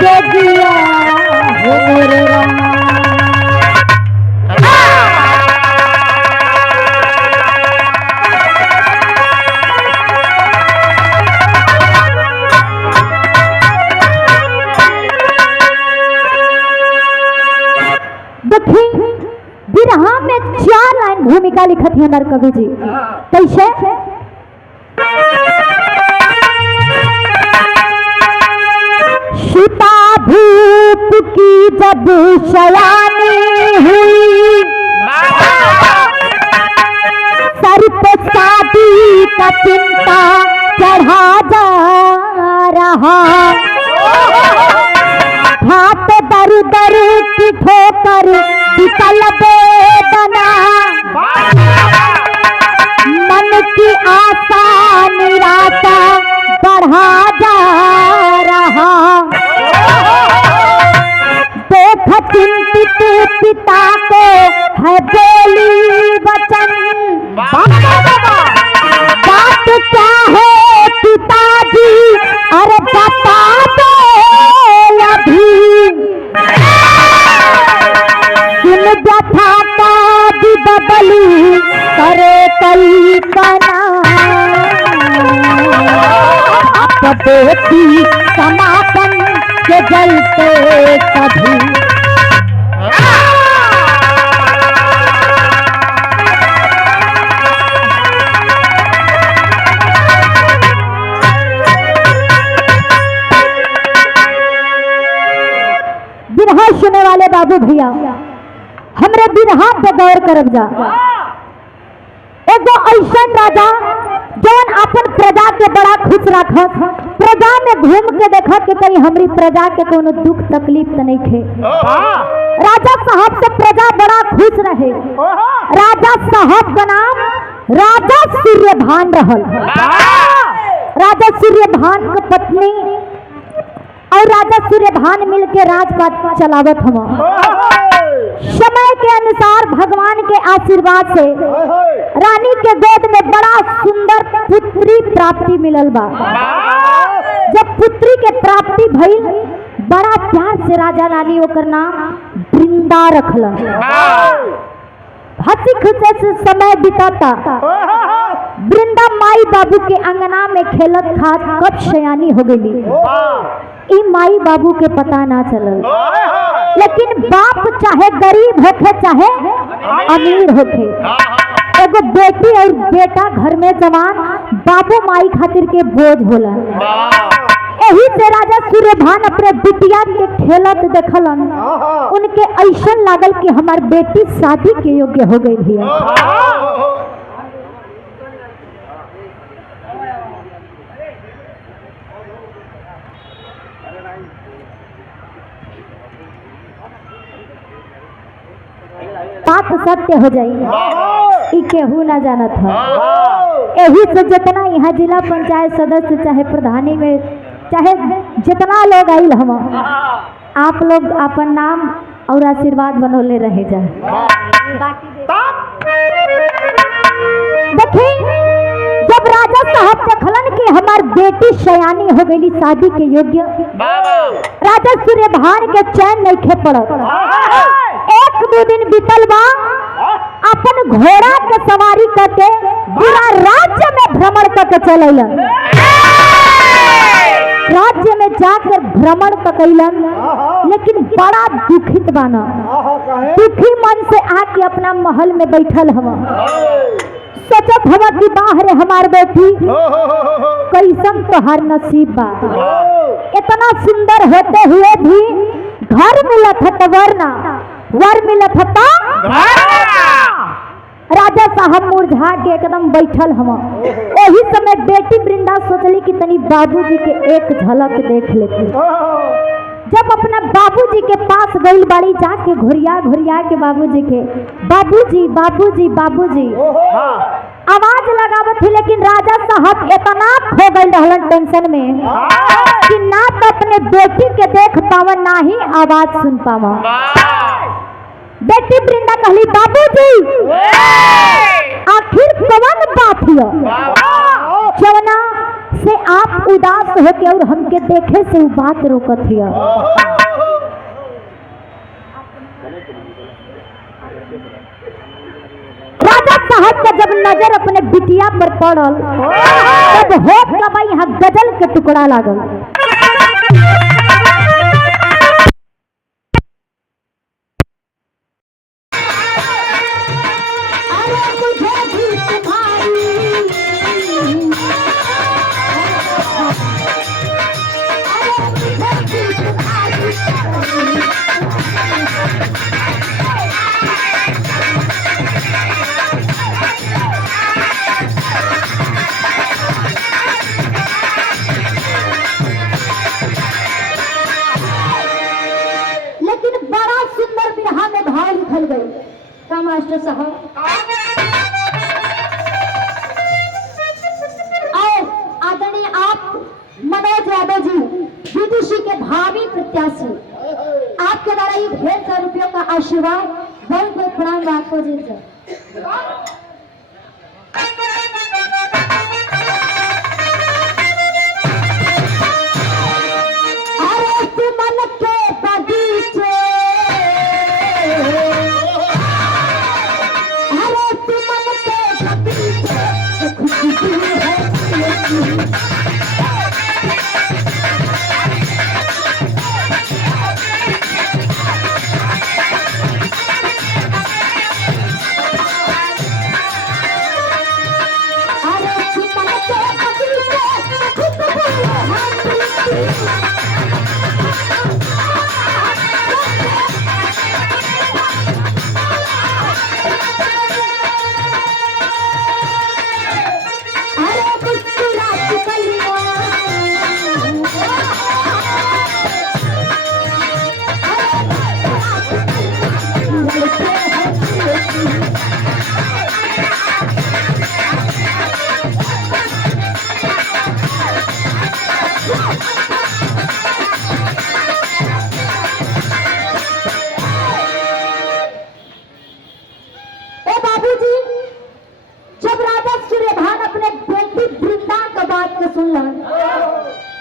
जोगिया हो मोरे राम। देखी बिरहा में 4 लाइन भूमिका लिखत है हमारे कवि जी। कैसे? सीता भूप की जब शयानी हुई, सर पे शादी का चिंता चढ़ा जा रहा, हाथ दर दर की ठोकर विकल बेदना, मन की आशा निराशा बढ़ा जा रहा, देख चिंतित पिता को है बोली वचन, बात क्या है पिताजी अरे बता दो अभी, सुन व्यथा का भी बबली करे कल्पना, अब बेटी समापन के जलते कभी। बिरहा सुने वाले बाबू भैया हमरे बिरहा पे गौर करब जा। एगो ऐसन राजा जौन अपन प्रजा के बड़ा खुश रखत, प्रजा में घूम के देखत कि कहीं हमारी प्रजा के कोनो दुख तकलीफ तो नहीं थे। राजा साहब से प्रजा बड़ा खुश रहे। राजा साहब का नाम राजा सूर्यभान रहल। राजा सूर्यभान की पत्नी और राजा सूर्यभान मिलके राजपाट चलावत हम। समय के अनुसार भगवान के आशीर्वाद से रानी के गोद में बड़ा सुंदर पुत्री प्राप्ति मिलल बा। जब पुत्री के प्राप्ति भइल बड़ा प्यार से राजा रानी ओकर नाम वृंदा रखलन। हंसी खुशी से समय बिताता वृंदा माई बाबू के अंगना में खेलत खात कब शयानी हो गई। ई माई बाबू के पता ना चलल, लेकिन बाप चाहे गरीब होखे चाहे अमीर होखे, एगो बेटी और बेटा घर में जवान बाबू माई खातिर के बोझ होला। यही से राजा सूर्यभान अपने बिटिया के खेलत देखलन, उनके ऐसा लागल कि हमार बेटी शादी के योग्य हो गई है। बात सत्य हो जाई, ई केहू ना जानत है। यही से जितना यहाँ जिला पंचायत सदस्य चाहे प्रधानी में चाहे जितना लोग आइल हम, आप लोग अपन नाम और आशीर्वाद बनोले रहे जाए। देखिए जब राजा साहब देखलन कि हमार बेटी शयानी हो गई शादी के योग्य, राजा सूर्यभान के चैन नहीं खे पड़त। 1-2 दिन बीतल बा, अपन घोड़ा के सवारी करके पूरा राज्य में भ्रमण करके चलन। राज्य में जाकर भ्रमण कैलन, लेकिन बड़ा दुखित बाना। दुखी मन से आके अपना महल में बैठल हवा, सोचत हवा कि बाहर हमार बेटी कैसन तोहार नसीब बा। इतना सुंदर होते हुए भी घर मिलत है तो वर मिलत है तो राजा साहब मुरझा के एकदम बैठल हम। वही समय बेटी वृंदा सोचली कि तनी बाबूजी के एक झलक देख लेती। जब अपना बाबूजी के पास गई बाड़ी, जाके घुरिया के बाबूजी के बाबूजी बाबूजी बाबूजी आवाज लगावत थी, लेकिन राजा साहब इतना खो गए रहलन टेंशन में कि ना तो अपने बेटी के देख पावन ना ही आवाज सुन पावा। बेटी वृंदा कहली बाबूजी आखिर कौन बात है जवना जैसे आप उदास होके और हमके देखे से उ बात रोकत हिया। राजा साहब का जब नजर अपने बिटिया पर पड़ल तब होठ का भाई यहाँ गजल के टुकड़ा लागल। मास्टर साहब और आदरणीय आप मनोज यादव जी बीटीसी के भावी प्रत्याशी, आपके द्वारा ये ढेर सारे रुपयों का आशीर्वाद, बहुत बहुत प्रणाम आपको जी से।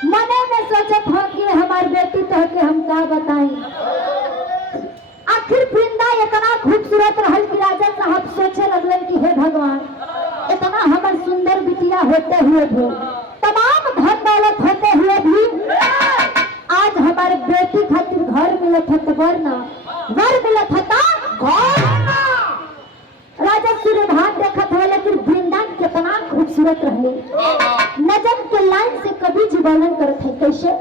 मने में सोचे था कि हमारी बेटी तो के हम क्या बताएं। आखिर वृंदा इतना खूबसूरत रहल कि राजा साहब सोचे लगलन कि हे भगवान, इतना हमार सुंदर बिटिया होते हुए भी, तमाम धन दौलत होते हुए भी आज हमारे बेटी खातिर घर मिलत है तो वर मिलत है राजा सूर्यभान देखत है, लेकिन वृंदा कितना खूबसूरत रहले। नजम के लाइन से कभी जीवलन करत है कैसे।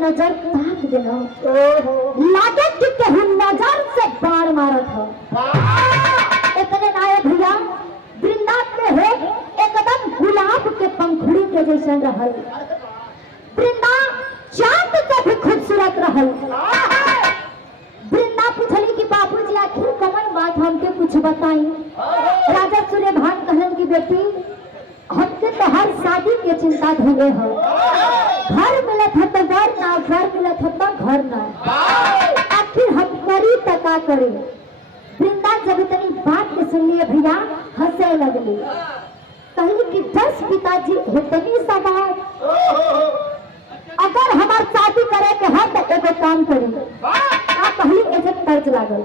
नजर ताक देना लागत कि कहूं नजर से बाण मारत हो। इतने नायक भैया वृंदा के हो एकदम गुलाब के पंखुड़ी के जैसे रहल। वृंदा चांद से भी खूबसूरत रहल। वृंदा पूछली कि बाबूजी आखिर कमन बात हमके कुछ बताई। राजा सूर्यभान कहलन की बेटी हमके तो हर शादी के चिंता धोले हो, घर मिलत है तो वर ना घर मिलत था घर ना आखिर हम करी तका करे। वृंदा जब इतनी बात के सुन लिए भैया हंसे लगली, कहली कि 10 पिताजी इतनी सवाल, अगर हमार शादी करे के है तो एगो काम करी। आप पहली ऐसे तर्ज लागल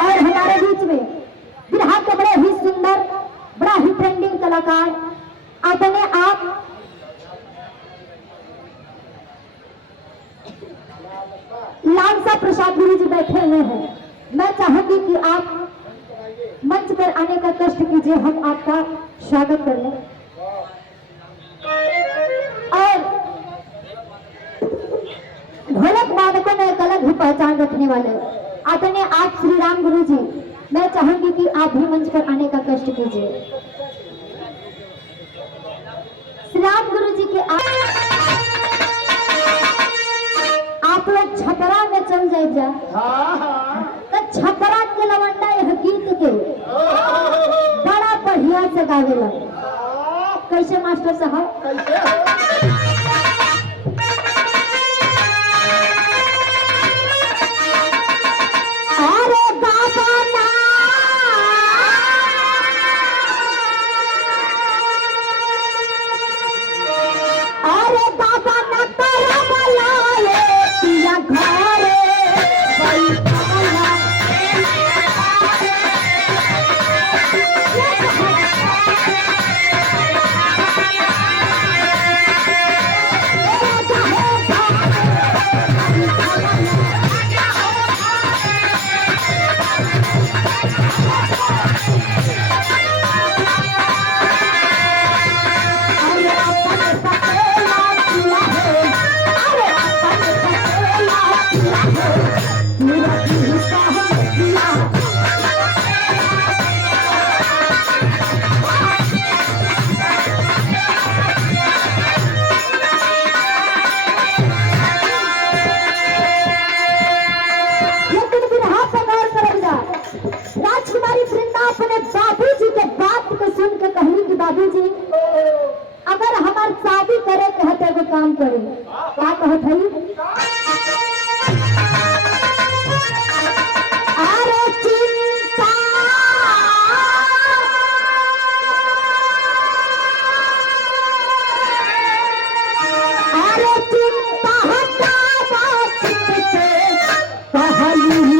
और हमारे बीच में बिरहा के बड़े ही सुंदर, बड़ा ही ट्रेंडिंग कलाकार अपने आप लालसा प्रसाद गुरु जी बैठे हुए हैं। मैं चाहूंगी कि आप मंच पर आने का कष्ट कीजिए, हम आपका स्वागत कर लें। और ढोलक वादकों में एक अलग ही पहचान रखने वाले अपने आप श्री राम गुरु जी, मैं चाहूंगी कि आप भी मंच पर आने का कष्ट कीजिए। श्री राम गुरु जी के आप लोग छपरा में चल जाए जा तो छपरा के लवंडा यह गीत के बड़ा बढ़िया से गावेला। कैसे मास्टर साहब? अरे बाबा ना अरे बाबा ना तारा बुलाए पिया घरे बैठाला। राजकुमारी वृंदा अपने बाबूजी के बात को सुन के कहली कि बाबूजी अगर हमार शादी करे के हते वो काम करे। क्या कहत है? अरे चिंता अरे चिंता हटा बात से कहली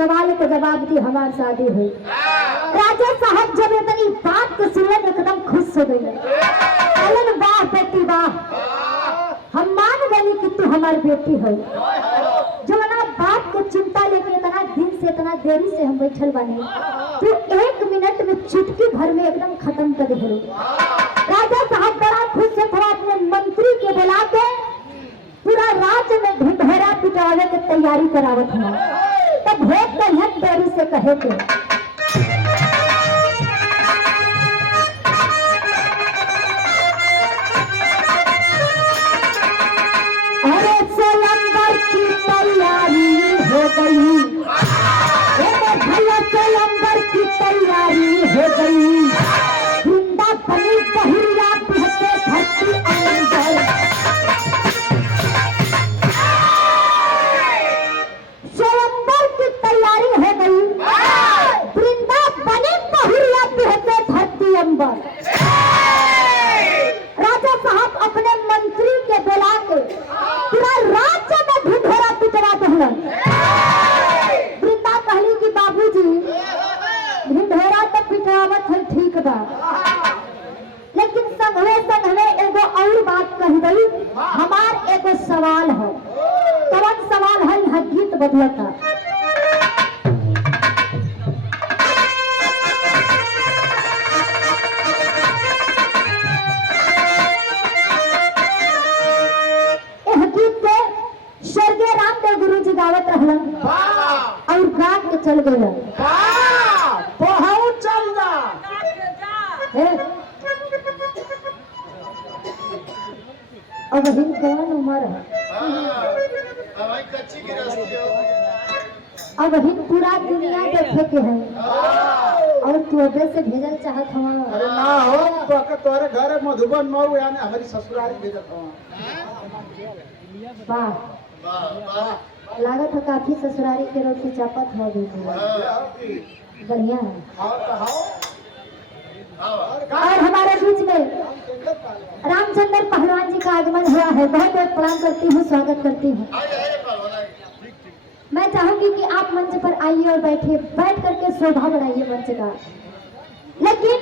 सवाल के जवाब दी हमार शादी हुई। राजा साहब जब इतनी बात को सुनन एकदम खुश हो गए। कहलन वाह बेटी वाह, हम मान गए कि तू हमारी बेटी हो। जो ना बात को चिंता लेके इतना दिन से इतना देरी से हम बैठल बने, तू 1 मिनट में चुटकी भर में एकदम खत्म कर दे। राजा साहब बड़ा खुश से थोड़ा अपने मंत्री के बुला के पूरा राज्य में ढिढोरा पिटावे की तैयारी करावत है। तब भेद के हट देरी से कहे के अरे स्वयंवर की तैयारी हो गई, भैया स्वयंवर की तैयारी हो गई। जिंदा बनी बहुरिया बहते धरती अंदर, स्वयंवर की तैयारी हो गई। वृंदा बनी बहुरिया बहते धरती अंबर। राजा साहब अपने मंत्री के बुला के पूरा राज्य में ढिढोरा पिटवा दहलन। वृंदा कहली कि बाबूजी ढिढोरा तो पिटवावत है ठीक बा, लेकिन संघवे एगो और बात कह दई। हमार एगो सवाल है। कौन सवाल है? यहाँ गीत बदलता। स्वर्गीय रामदेव गुरु जी गावत रहलन और गा के चल गए। बहुत चल जा अब हिन कौन उम्र है? अब हिन पूरा दुनिया देखे के है और तू अबे से भेजल चाहत हवा। अरे ना हो तोरे घर मधुबन मऊ यानी हमारी ससुराली भेजत हवा। वाह, लागत है काफी ससुरारी के रोटी चापत हो गई। बढ़िया है। और हमारे बीच में रामचंद्र पहलवान जी का आगमन हुआ है। बहुत बहुत प्रणाम करती हूँ, स्वागत करती हूँ। मैं चाहूंगी कि आप मंच पर आइए और बैठिए, बैठ करके शोभा बढ़ाइए मंच का। लेकिन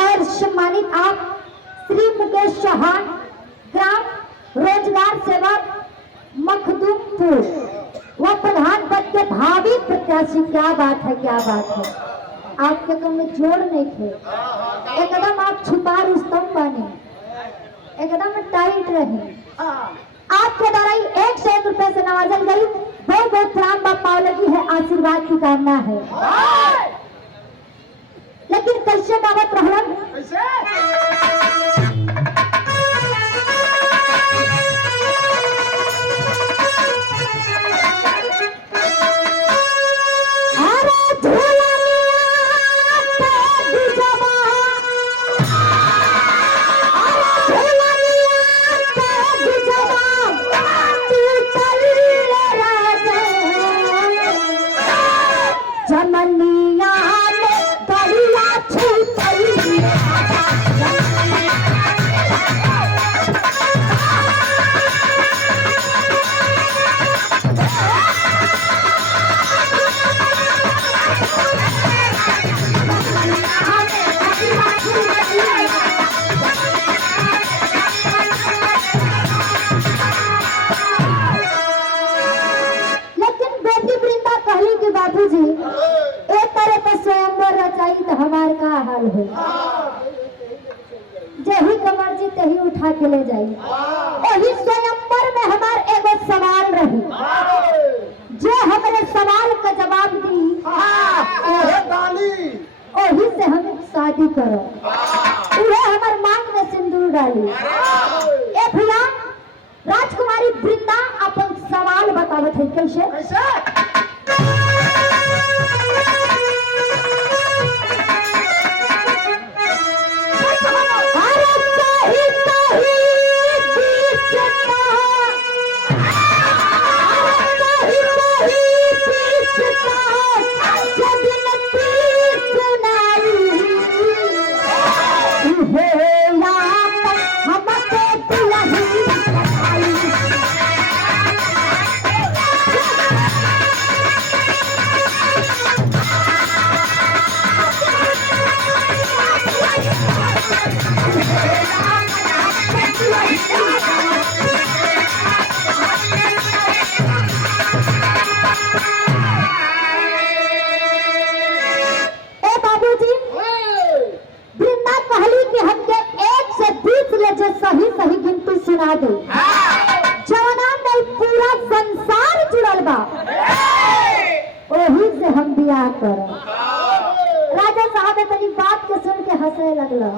और सम्मानित आप श्री मुकेश चौहान, ग्राम रोजगार सेवक मखदूमपुर व प्रधान पद के भावी प्रत्याशी। क्या बात है, क्या बात है। आपके कम में जोड़ नहीं थे, एकदम आप छुपा रुस्तम बने, एकदम टाइट रहे। आपके द्वारा 101 रुपए से नवाजल गई। बहुत बहुत प्रणाम। बाप पाव लगी है, आशीर्वाद की कामना है। लेकिन कैसे गावत रहलन? बाबूजी एक तरह का स्वयंवर रचाई तो हमार का हाल है। जही कमर जी तही उठा के ले जाई। वही स्वयंवर में हमार एगो सवाल रही, जो हमरे सवाल का जवाब दी वही से हम शादी करो। उहे हमार मांग में सिंदूर डाली। ए भैया राजकुमारी वृंदा अपन सवाल बतावत है। कैसे? के जवना में पूरा संसार जुड़ल बा वही से हम बियाह करब। राजा साहब तनी बात के सुन के हंसे लगला।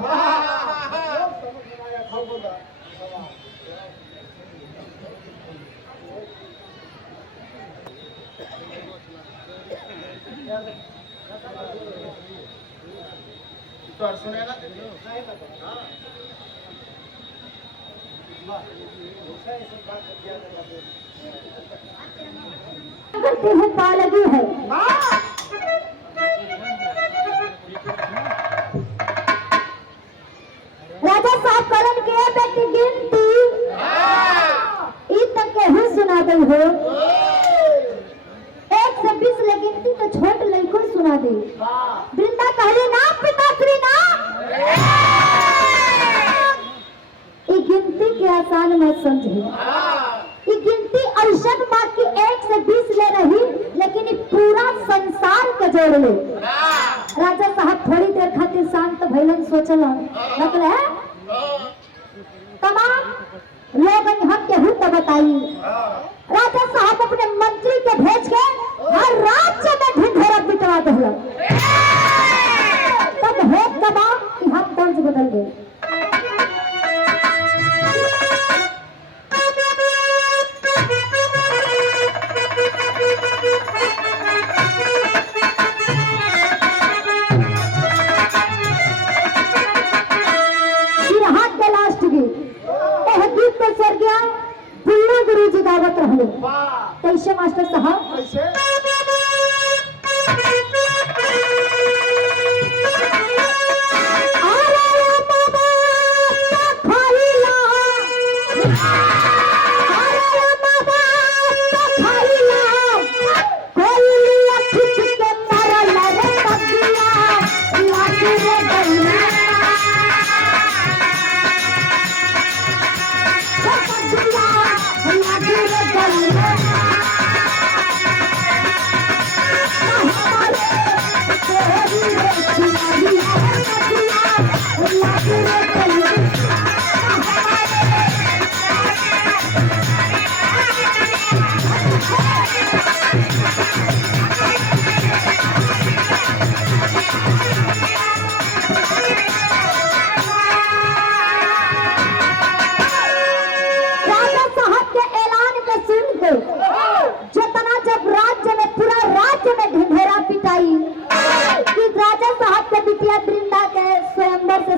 करते हैं पा लगी है राजा साहब करण के बेटी गिनती तक के ही सुना दे हो 1 से 20 ले गिनती तो छोट लड़को सुना दे। वृंदा कहली ना पिताश्री ना ये गिनती के आसान मत समझे। ये गिनती औसत बात की 1 से 20 ले रही लेकिन ये पूरा संसार के जोड़ ले। राजा साहब थोड़ी देर खातिर शांत भइलन सोचल मतलब तमाम लोग हम केहू तो बताई। राजा साहब अपने मंत्री के भेज के हर राज्य में ढिढोरा पिटवा दिला। तब होत दबा कि हम तर्ज बदल गए। गुरुजी गावत रहले कैसे मास्टर साहब कैसे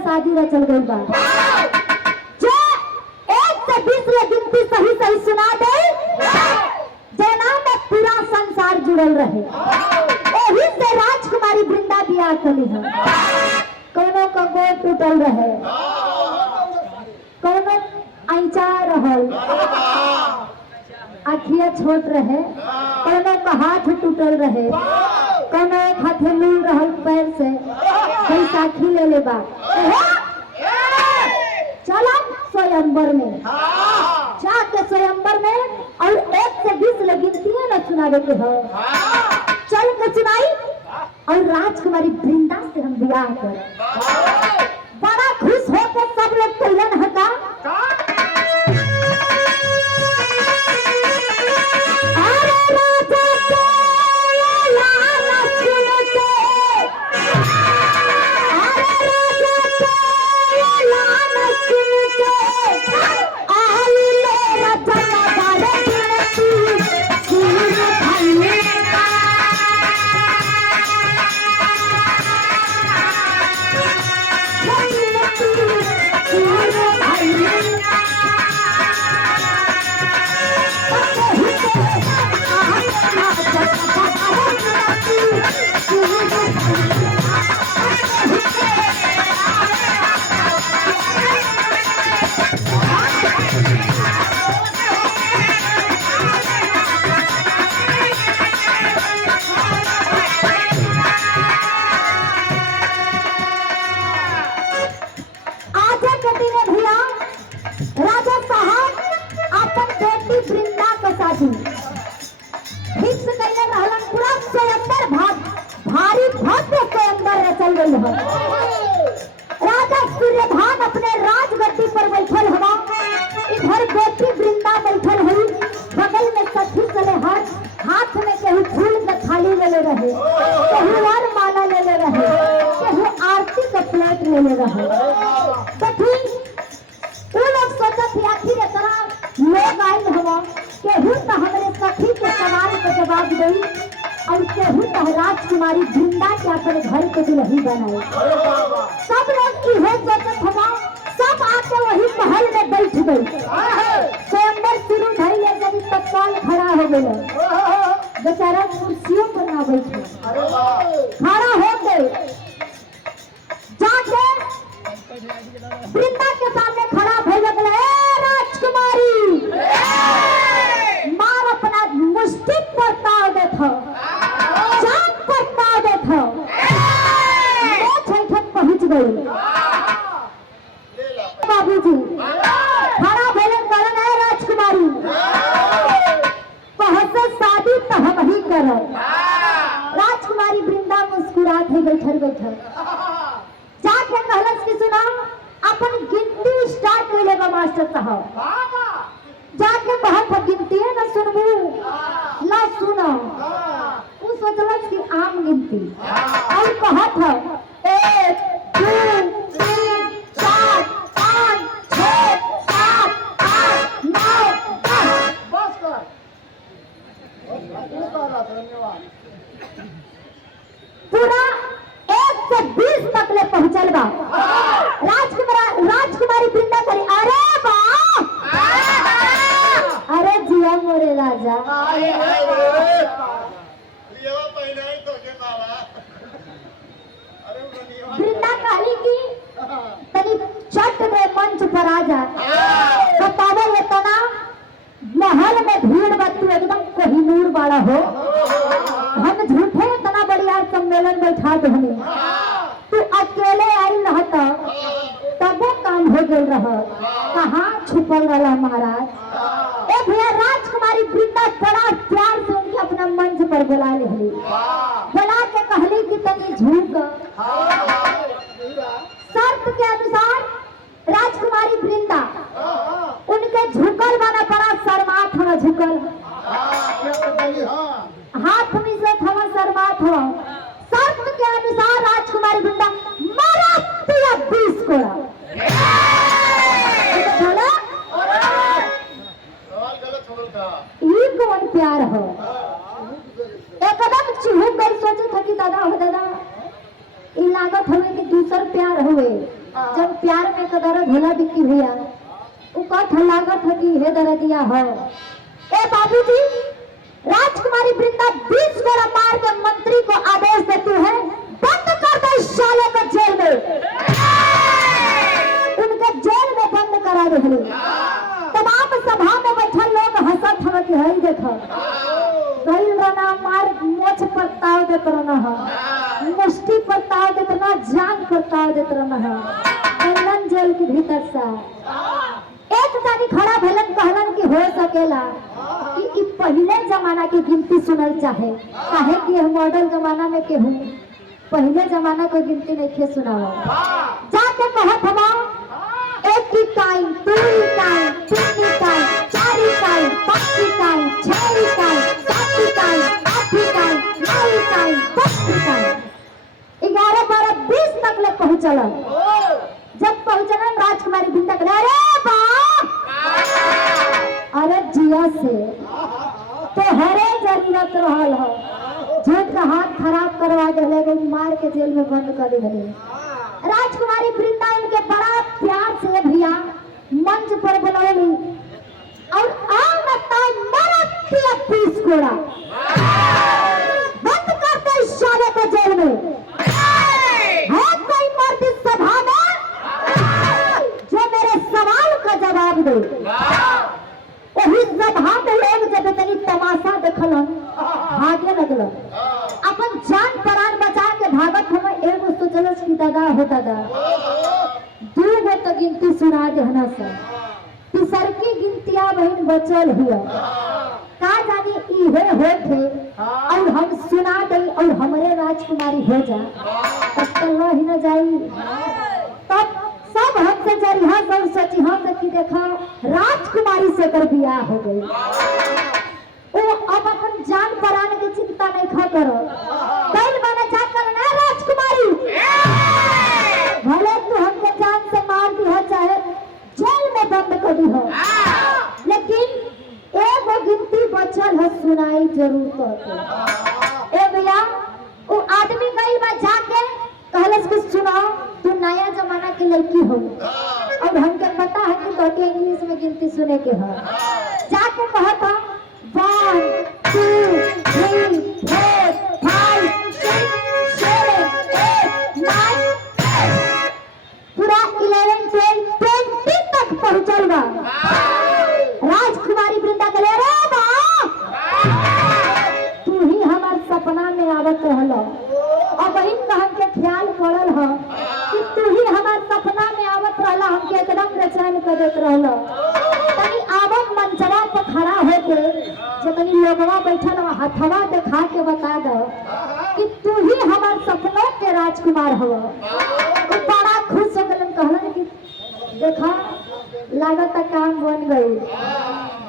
शादी रचल गई बा। जो 1 से 20 ले गिनती सही सही सुना दे जना में पूरा संसार जुड़ल रहे। वही से राजकुमारी वृंदा बियाह कली है। कोनो का गोड़ टूटल रहे कोनो ऐंचा रहल आखिया छोट रहे कोनो का हाथ टूटल रहे कोनो एक हाथे लूल रहल पैर से कोई साखी ले ले बा। चला स्वयंवर में जाके स्वयंवर में और 1 से 20 ले गिनती न सुनावे के हो। चल के सुनाई और राजकुमारी वृंदा से हम बियाह कर। बड़ा खुश होकर सब लोग तैयार हटा राजा सूर्यभान अपने राजगद्दी पर बैठल हवा इधर केहू तो हमारे सखी के सवाल का जवाब दई और केहू तो राजकुमारी वृंदा के अपने घर के दुल्ही बनाए। सब लोग इहो सोचत हवा, सब आके वही महल में बैठ गई। स्वयंवर शुरू भइले जब तत्काल खड़ा हो गए, बेचारा कुर्सियों पर ना बैठे, खड़ा हो गए, जाके वृंदा के सामने खड़ा भइल गए। राजकुमारी मार अपना मुष्टि पर ताव देथ, जान पर ताव देथ, पहुंच गई। बाबूजी खड़ा भइलन करन है राजकुमारी, कहसे शादी तो हम ही करब। राजकुमारी वृंदा मुस्कुरात है बैठल बैठल, जाके कहलस कि सुना अपन गिनती स्टार्ट कर लेगा मास्टर साहब। जाके बहुत गिनती है ना सुनबू, ला सुनो। वो सोचलस कि आम गिनती और कहत है 1 2 3 4 5 6 7 8 9 10। बस कर, पूरा 1 से 20 तक ले पहुंचल बा। राजकुमारी वृंदा करे, अरे बा, अरे जिया मोरे राजा। वृंदा कहली कि तनी चट में मंच पर आ जा, बतावे ये तना महल में भीड़ बत्तू एकदम कोहिनूर वाला हो, हम झूठे इतना बढ़िया सम्मेलन बैठा दे, तू अकेले आई रहता तबो काम हो गई रह, कहाँ छुपल रहा महाराज। ए भैया राजकुमारी वृंदा बड़ा प्यार से उनके अपना मंच पर बुला ले, बुला के कहली कि तनी झुक। शर्त के अनुसार राजकुमारी वृंदा उनके झुकल बना बड़ा शर्मात हो, झुकल हाथ में से थवा शर्मात हो। शर्त के अनुसार राजकुमारी वृंदा मारा 20 कोड़ा। ये कौन प्यार हो, एकदम चिहुक गई। सोचे था कि दादा हो दादा इ लागत हमें कि दूसर प्यार हुए, जब प्यार में कदर धोला बिकी हुआ वो कथ लागत है कि हे दरदिया हो। ए बाबूजी राजकुमारी वृंदा 20 कोड़ा मार के मंत्री को आदेश देती है, बंद कर दो इस साले को जेल में। उनके जेल में बंद करा रही। तमाम सभा में बैठे लोग हंसत हमें कि हई देखो गई रहना, मार मोछ पर ताव देत रहना है, मुष्टि पर ताव देत रहना, जान पर ताव देत रहना है, लंदन जेल के भीतर से। एक जानी खड़ा भेलन कहलन कि हो सकेला कि इ पहले जमाना की गिनती सुनल चाहे, काहे कि मॉडर्न जमाना में केहू पहले जमाना को गिनती नहीं खे सुनावा। जाके कहत हवा 1 इकाई 2 इकाई 3 इकाई 4 इकाई 5 इकाई 6 इकाई 7 इकाई 8 इकाई 9 इकाई 10 इकाई 11 12 20 तक ले पहुंचल। जब पहुंचल राजकुमारी वृंदा करे, अरे बा, अरे जिया से तो हरे जरूरत रहल हो, झूठ का हाथ खराब करवा दे, मार के जेल में बंद कर दे। राजकुमारी वृंदा उनके बड़ा प्यार से भैया मंच पर बुलौली और मारा 30 कोड़ा, बंद करते इस साले को जेल में। है कोई मर्द इस सभा में जो मेरे सवाल का जवाब दे? वही सभा में लोग जब इतनी तमाशा देखल भागे लगल, अपन जान प्राण बचा के भागत हमें एगो सोचलस कि दादा हो दादा 2 गो तो गिनती सुना देना से, तीसर की गिनतिया बहन बचल हुआ, का जानी इहे होते और हम सुना दे और हमारे राजकुमारी हो जा, तब तो रह न जाई। तब सब हमसे जरिहा सब सचिहा से कि देखा राजकुमारी से कर बियाह हो गई। वो अब अपन जान प्राण की चिंता नहीं खा करो, कल मैंने जाकर ना राजकुमारी भले तू हमके जान से मार दी हो चाहे जेल में बंद कर दी हो, लेकिन एक जरूर कहते। ए भैया वो आदमी गई बा जाके कहलस कि सुनाओ तू नया जमाना की लड़की हो और हमके पता है कि तोके इंग्लिश में गिनती सुने के है। जाके कहा था 1 2 3 4 5 6 7 8 9 पूरा 11 12 20 तक पहुंचल बा। राजकुमारी वृंदा के ले रे बा तू ही हमार सपना में आवत रहल और वही कहन के ख्याल पड़ल ह कि तू ही हमार सपना में आवत रहल हमके एकदम बेचैन कर देत रहल। तनी आवत मंचवा पर खड़ा होके जे तनी लोगवा बैठल हथवा दिखा के बता दो कि तू ही हमार सपनों के राजकुमार हो। बड़ा खुश हो गलन कहलन कि देखा लागत काम बन गई।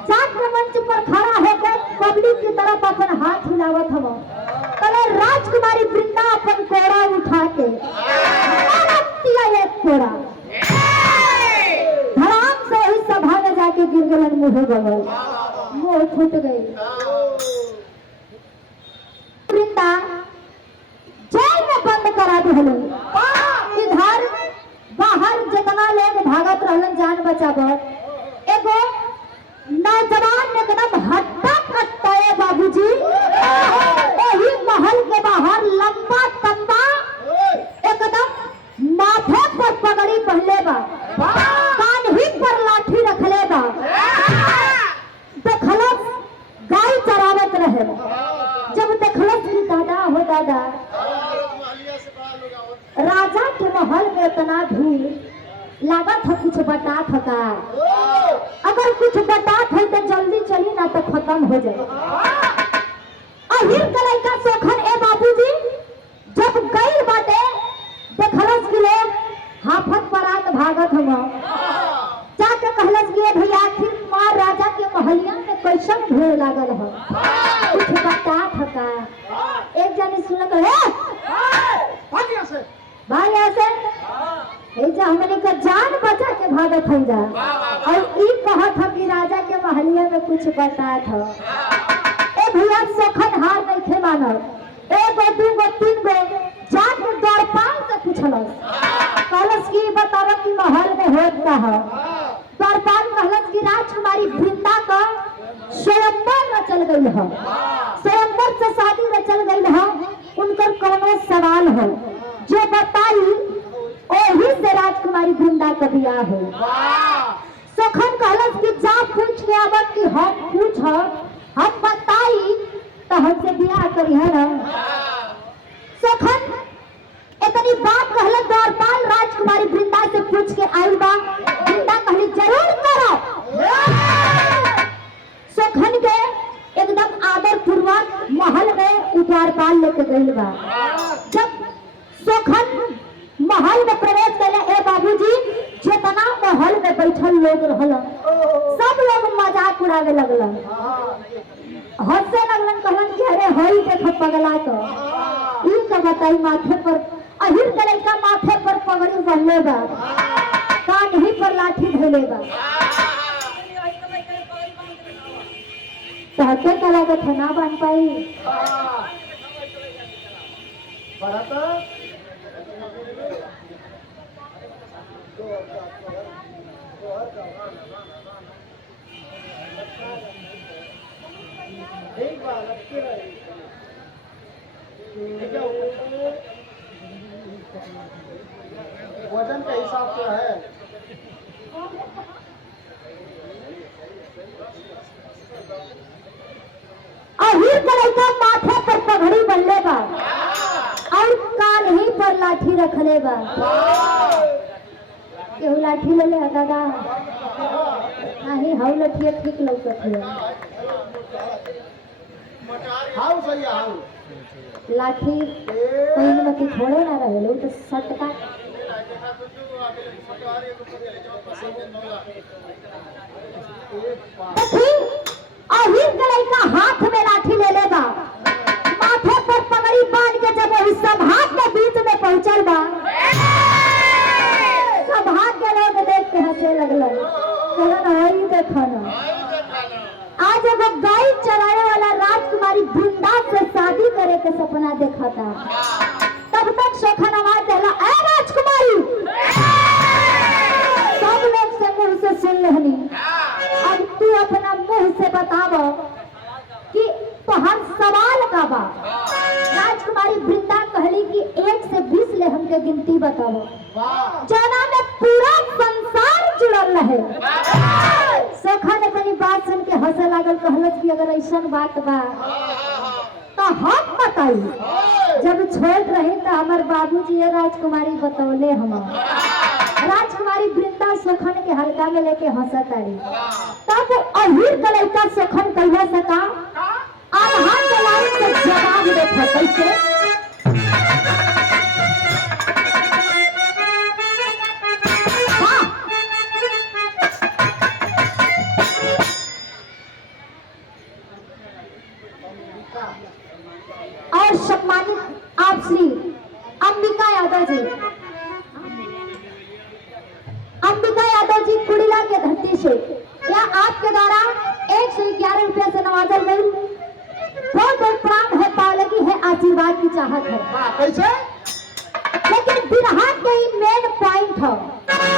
जाके मंच पर खड़ा होकर पब्लिक की तरफ अपन हाथ हिलावत हम तले राजकुमारी वृंदा अपन कोड़ा उठा के दिया एक कोड़ा धड़ाम से ही सभा में जाके गिर गलन मुंह बगल मुंह फूट गई। वृंदा जेल में बंद करा दिहले। इधर बाहर जितना लोग भागत रहलन जान बचावत एगो नौजवान एकदम हट्टा कट्टा है बाबूजी वही महल के बाहर लंबा तंबा एकदम माथे पर पगड़ी पहले बा कान ही पर लाठी रखले बा देखलस गाय चरावत रहे। जब देखलस कि दादा हो दादा राजा के महल में इतना भीड़ लागत है कुछ बटा थका अगर कुछ बटात है तो जल्दी चली ना तो खत्म हो जाए। अहिर कलाई का सोखन ए बाबूजी जब गई बाटे देखलस कि लोग हाफत परात भागत हम जाके कहलस कि भैया आखिर मार राजा के महलिया में कैसन भीड़ लागल है कुछ बटात थका। एक जने सुनत है भाई ऐसे ऐजा हमने का जान बचा के भागत हम जा और ई कहत हम कि राजा के महलिया में कुछ बतात हो। ए भैया सोखन हार नहीं थे मानव एगो दूगो तीन गो जाके द्वारपाल से पूछलस कहलस कि बताओ कि महल में होत का है। द्वारपाल कहलस कि राजकुमारी वृंदा का स्वयंवर रचल गई है स्वयंवर से शादी रचल गई है उनकर कोनो सवाल है जो बताई ओही से राजकुमारी वृंदा का बियाह हो। सखन कहलस कि जा पूछ के आवत कि हम पूछ हम बताई तो हमसे बियाह करी है ना। सखन इतनी बात कहलस द्वारपाल राजकुमारी वृंदा से पूछ के आई बा। वृंदा कहली जरूर करो। सखन के एकदम आदर पूर्वक महल में द्वारपाल लेके गई बा। जब सखन महल में प्रवेश कैले ए बाबूजी जितना महल में बैठल लोग रहल सब लोग मजाक उड़ावे लगलन हंसे लगलन कहलन कि अरे हई देख पगला तो ई का बताई माथे पर अहिर के लड़का माथे पर पगड़ी बंधले बा कान ही पर लाठी धइले बा कहते कला के थना बन पाई वजन के हिसाब से है अहिर के लड़का माथे पर पगड़ी बंधले बा और कान ही पर लाठी रखले बा। केहू लाठी ले ले दादा नहीं हाउ लाठी ठीक लौकत है हाउ सही हाउ लाठी कहीं में कि थोड़े ना रहे लो तो सटका अहिर के लड़का हाथ में लाठी ले ले बा माथे पर पगड़ी बांध के जब वही सभा के बीच में पहुंचल बा सभा के लोग देख के हंसे लगलन कहलन हई देखो ना आज एगो गाय चराए वाला राजकुमार राजकुमारी वृंदा से शादी करे के सपना देखा था। तब तक सोखन आवाज दिला, ए राजकुमारी, सब लोग से मुंह से सुन लेनी, अब तू अपना मुंह से बताव कि तोहर सवाल का बा। राजकुमारी वृंदा कहली कि 1 से 20 ले हमके गिनती बताओ, जना में पूरा संसार जुड़ल रहे। सोखा ने तनी बात सुन के हंसे लागल, कहलस कि अगर ऐसन बात बा तो हम बताई। जब छोट रही तो हमार बाबूजी ये राजकुमारी बतौले हम। राजकुमारी वृंदा सोखन के हल्का में लेके हंसत तारी। तब अहीर का लड़का सोखन कहिया सका आल्हा के लाइन से जवाब देखो कैसे। और सम्मानित आप श्री अंबिका यादव जी, अंबिका यादव जी कुड़िला के धरती से या आपके द्वारा 111 रुपया से नवाजल गई। बहुत बहुत प्रणाम है, पालकी है, आशीर्वाद की चाहत है। कैसे? लेकिन बिरहा के ही मेन पॉइंट है,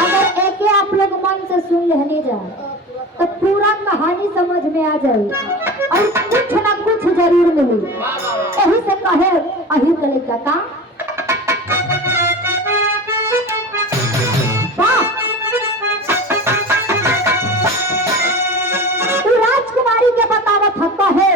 अगर एक आप लोग मन से सुन लेने जाए तो पूरा कहानी समझ में आ जाए और कुछ ना कुछ जरूर मिले। यही से कहे अही कले का राजकुमारी के बतावत हक्का है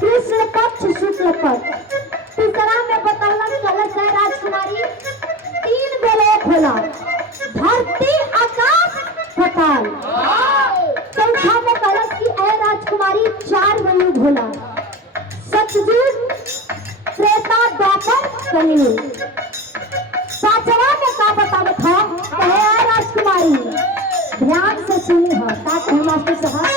कृष्ण पक्ष शुक्ल पक्ष। तीसरा में बतौलन कलश है राजकुमारी 3 बेलोक होला, धरती आकाश पताल। चौथा में कलश की है राजकुमारी 4 बेलोक होला, सतयुग त्रेता द्वापर कलयुग। पांचवा में का बतावत है कहे राजकुमारी, ध्यान से सुनी है ताकि मास्टर साहब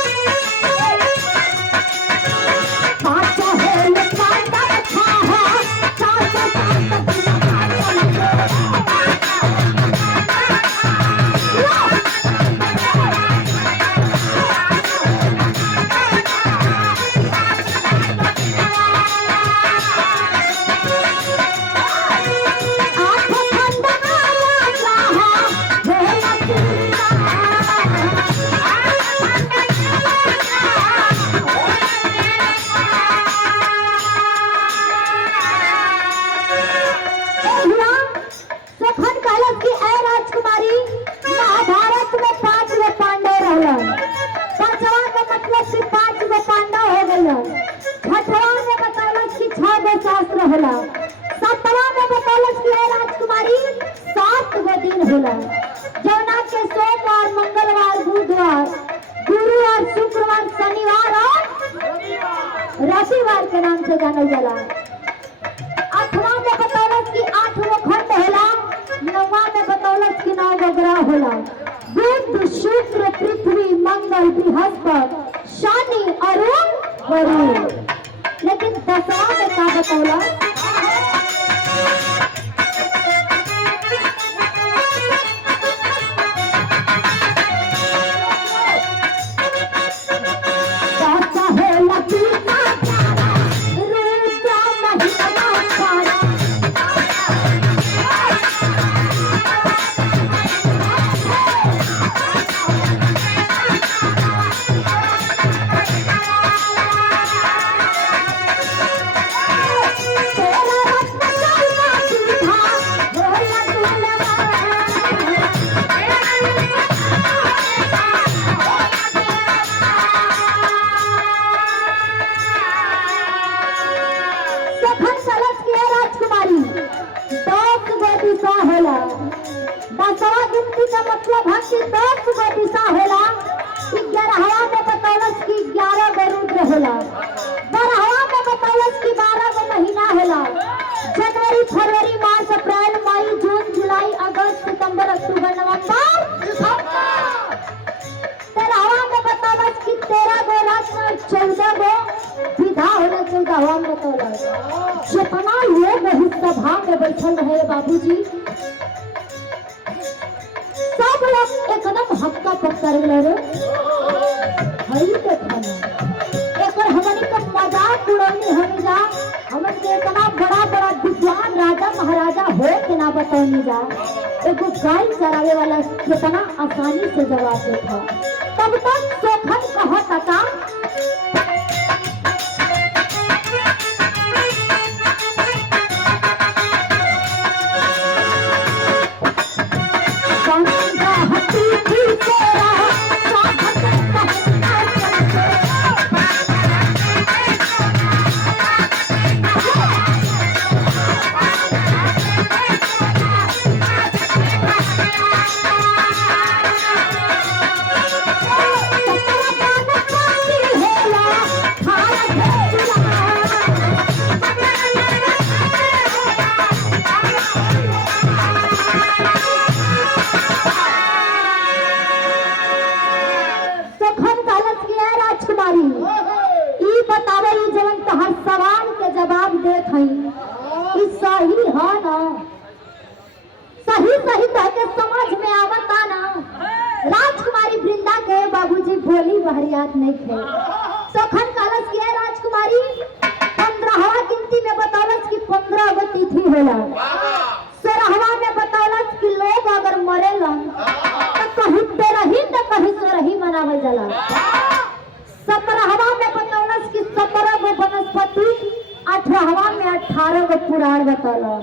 होला। 7वां में बतौलस कि राजकुमारी 7 गो दिन होला, जौना के सोमवार, मंगलवार, बुधवार, गुरुवार, शुक्रवार, शनिवार और रविवार के नाम से जानल जाला। 8वां में बतौलस कि 8 गो खंड होला। 9वां में बतौलस कि 9 गो ग्रह होला, बुध, शुक्र, पृथ्वी, मंगल, बृहस्पति, शनि, अरुण, वरुण। लेकिन 10वां में क्या बतौला तेरा सभा में बैठल रहे बाबूजी, सब लोग एकदम हक्का पक्का रे हई देखना एक हमनी का मजाक उड़ौनी हम जा, हमन के इतना बड़ा बड़ा विद्वान राजा महाराजा हो के ना बतौनी जा, एगो गाय चरावे वाला कितना आसानी से जवाब देता। तब तक सोखन कहत था जवाब देत हई कि सही है ना, सही सही कह के समझ में आवता ना। राजकुमारी वृंदा के बाबूजी बोली बहरियात नहीं थे। सखन कालस के राजकुमारी 15वां गिनती में बतौलस कि 15 गो तिथि होला, 16वां में बतौलस कि लोग अगर मरेलन तो कहीं तेरही तो कहीं 16ही मनावल जाला, 17वां में बतौलस कि 17 गो वनस्पति, 18वां में 18 गो पुराण बतौला।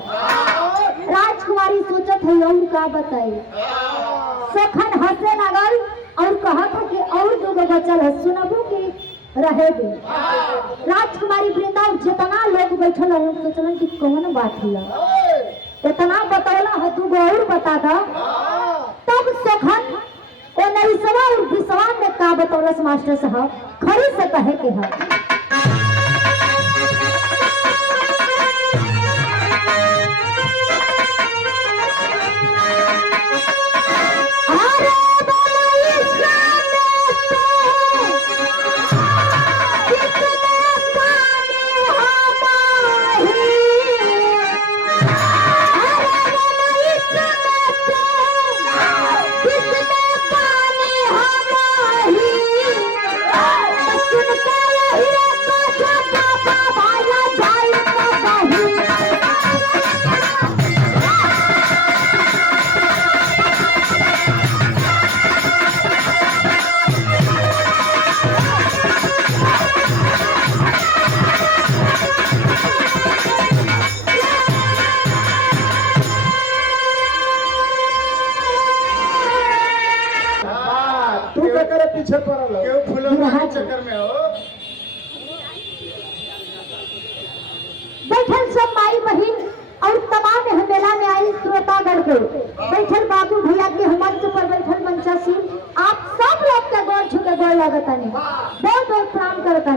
राजकुमारी सोचत है और का बताई। सखन हंसे लगल और कहा था कि और 2 गो बचल है, सुनबू कि रहे दे। राजकुमारी वृंदा जितना लोग बैठल है सोचलन कि कौन बात है, इतना बतौला है 2 गो और बता दा। तब सखन 19वां और 20वां में का बतौलस मास्टर साहब, खड़ी से कहे के है पीछे पड़ल हो, क्यों फूलों के चक्कर में हो। बैठल सब माई बहन और तमाम मेला में आई श्रोतागण के बैठल बाबू भैया के मंच पर बैठल मंचासी, आप सब लोग के गोड़ छू के गोड़ लगता नहीं, बहुत बहुत प्रणाम करता